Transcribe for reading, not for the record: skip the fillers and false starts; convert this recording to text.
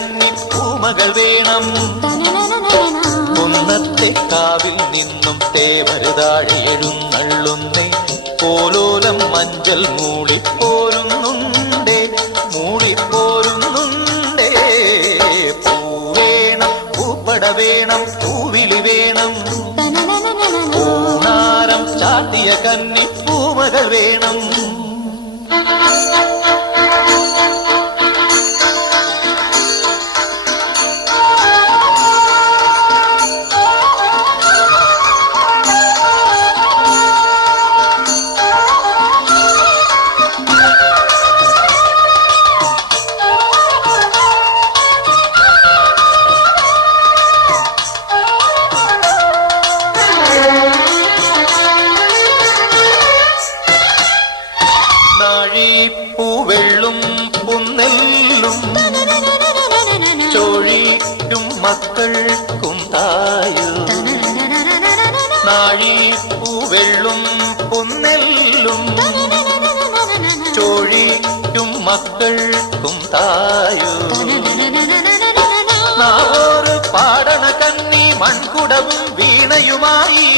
കന്നി പൂമകൾ വേണം. കുന്നത്തെ കാവിൽ നിന്നും തേവരുതാഴെ എഴുന്നള്ളുന്നേ പോലോലം മഞ്ചൽ മൂളിപ്പോരുന്നുണ്ടേ മൂളിപ്പോരുന്നുണ്ടേ. പൂവേണം പൂപ്പട വേണം പൂവിളി വേണം. പൂനാരം ചാട്ടിയ കന്നി പൂമകൾ വേണം. നാഴിപ്പൂവെള്ളും പുന്നെല്ലും ചോഴിക്കും മക്കൾക്കും തായു. നാഴിപ്പൂവെള്ളും പുന്നെല്ലും ചോഴിക്കും മക്കൾക്കും തായു. നാവോറ് പാടണ കന്നി മൺകുടവും വീണയുമായി